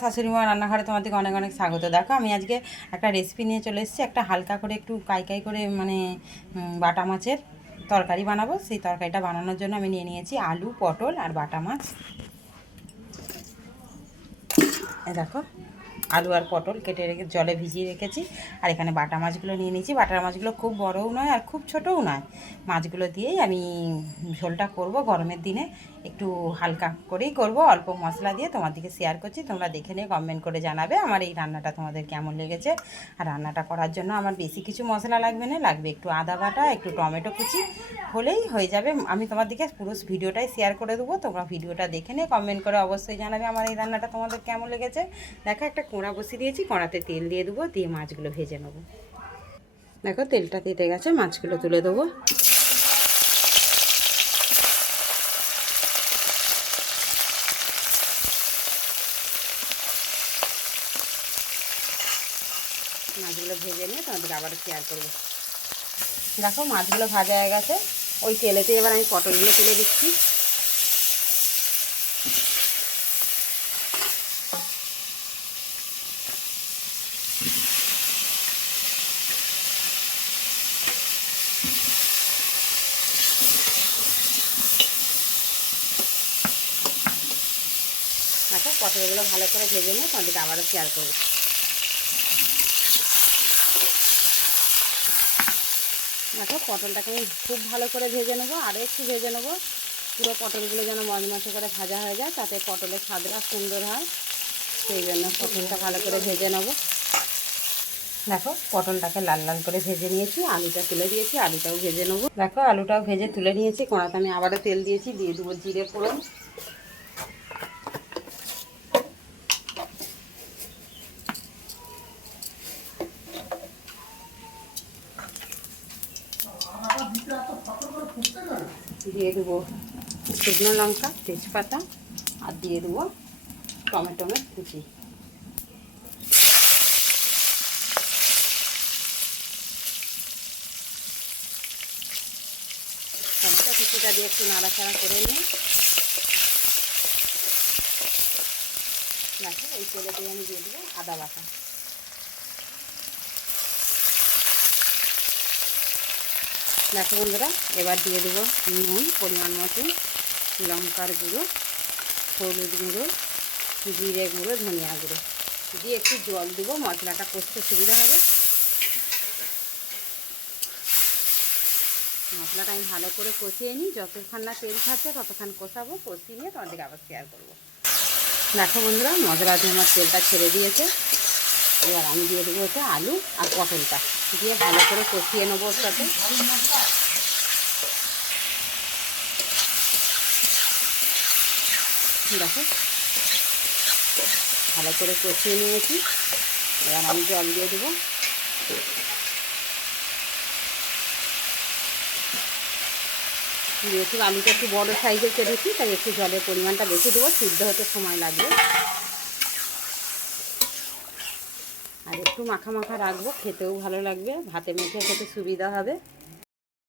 শাশুড়ি মা রান্নাঘরে তোমাদেরকে অনেক অনেক স্বাগত। দেখো আমি আজকে একটা রেসিপি নিয়ে চলে এসেছি। একটা হালকা করে একটু কাই করে মানে বাটা মাছের তরকারি বানাবো। সেই তরকারিটা বানানোর জন্য আমি নিয়ে নিয়েছি আলু, পটল আর বাটা মাছ। দেখো আলু আর পটল কেটে রেখে জলে ভিজিয়ে রেখেছি। আর এখানে বাটা মাছগুলো নিয়ে নিয়েছি। বাটার মাছগুলো খুব বড়ও নয় আর খুব ছোটও নয়। মাছগুলো দিয়েই আমি ঝোলটা করব। গরমের দিনে একটু হালকা করেই করব, অল্প মশলা দিয়ে তোমাদেরকে শেয়ার করছি। তোমরা দেখে নিয়ে কমেন্ট করে জানাবে আমার এই রান্নাটা তোমাদের কেমন লেগেছে। আর রান্নাটা করার জন্য আমার বেশি কিছু মশলা লাগবে না, লাগবে একটু আদা বাটা, একটু টমেটো কুচি, হলেই হয়ে যাবে। আমি তোমাদেরকে পুরো ভিডিওটাই শেয়ার করে দেবো। তোমরা ভিডিওটা দেখে নিয়ে কমেন্ট করে অবশ্যই জানাবে আমার এই রান্নাটা তোমাদের কেমন লেগেছে। দেখো একটা কড়া বসিয়ে দিয়েছি, কড়াতে তেল দিয়ে দেবো, দিয়ে মাছগুলো ভেজে নেব। দেখো তেলটা তেতে গেছে, মাছগুলো তুলে দেবো। মাছগুলো ভেজে নিয়ে তোমাদের আবার শেয়ার করবো। দেখো মাছগুলো ভাজা হয়ে গেছে, ওই তেলেতে এবার আমি পটলগুলো তুলে দিচ্ছি। দেখো পটলগুলো ভালো করে ভেজে নিয়ে তোমাদেরকে আবারও শেয়ার করবো। দেখো পটলটাকে আমি খুব ভালো করে ভেজে নেবো, আরও একটু ভেজে নেবো। পুরো পটলগুলো যেন মচমচে করে ভাজা হয়ে যায়, তাতে পটলের স্বাদটা সুন্দর হয়। সেই জন্য পটলটা ভালো করে ভেজে নেবো। দেখো পটলটাকে লাল লাল করে ভেজে নিয়েছি, আলুটা তুলে দিয়েছি, আলুটাও ভেজে নেবো। দেখো আলুটাও ভেজে তুলে নিয়েছি। কড়াতে আমি আবারও তেল দিয়েছি, দিয়ে দেবো জিরে ফোড়ন। দিয়ে দেবো শুকনো লঙ্কা, তেজপাতা, আর দিয়ে দেবো টমেটো কুচি। টমেটো কুচিটা দিয়ে একটু নাড়াচাড়া করে নিই। দেখো এই তেলেতেই আমি দিয়ে দেবো আদা বাটা। দেখো বন্ধুরা, এবার দিয়ে দেবো নুন পরিমাণ মতো, লঙ্কার গুঁড়ো, হলুদ গুঁড়ো, জিরে গুঁড়ো, ধনিয়া গুঁড়ো দিয়ে একটু জল দেবো, মশলাটা কষতে সুবিধা হবে। মশলাটা আমি ভালো করে কষিয়ে নিই, যতক্ষণ না তেল ছাড়ছে ততক্ষণ কষাবো। কষিয়ে নিয়ে তোমাদেরকে আবার শেয়ার করবো। দেখো বন্ধুরা, মশলা দিয়ে আমার তেলটা ছেড়ে দিয়েছে। এবার আমি দিয়ে দেবো ওটা আলু আর পটলটা দিয়ে ভালো করে কষিয়ে নেবো ওর সাথে। দেখো ভালো করে কষিয়ে নিয়েছি। এবার আমি জল দিয়ে দেবো। যেহেতু আলুটা একটু বড়ো সাইজের কেটেছি, তাই একটু জলের পরিমাণটা বেশি দেবো, সিদ্ধ হতে সময় লাগবে। আর একটু মাখা মাখা রাখবো, খেতেও ভালো লাগবে, ভাতে মেখে খেতে সুবিধা হবে।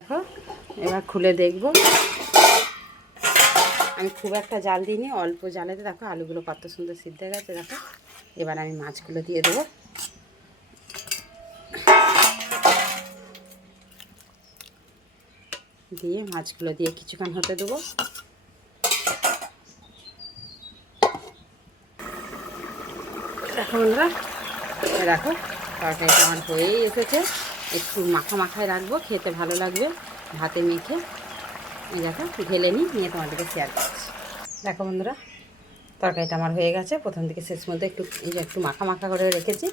দেখো এবার খুলে দেখবো। আমি খুব একটা জাল দিইনি, অল্প জালেতে দেখো আলুগুলো কত সুন্দর সিদ্ধ হয়ে গেছে। দেখো এবার আমি মাছগুলো দিয়ে দেবো। দিয়ে মাছগুলো দিয়ে কিছুক্ষণ হতে দেবো। দেখো বন্ধুরা, দেখো তরকারিটা আমার হয়েই এসেছে। একটু মাখা মাখায় রাখবো, খেতে ভালো লাগবে ভাতে মেখে। এই দেখো ঢেলে নিয়ে তোমাদেরকে শেয়ার করছি। দেখো বন্ধুরা, তরকারিটা আমার হয়ে গেছে। প্রথম থেকে শেষ মধ্যে একটু এই যে একটু মাখা মাখা করে রেখেছি,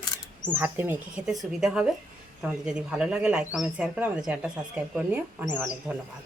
ভাতে মেখে খেতে সুবিধা হবে। তোমাদের যদি ভালো লাগে লাইক কমেন্ট শেয়ার করে আমাদের চ্যানেলটা সাবস্ক্রাইব করে নিও। অনেক অনেক ধন্যবাদ।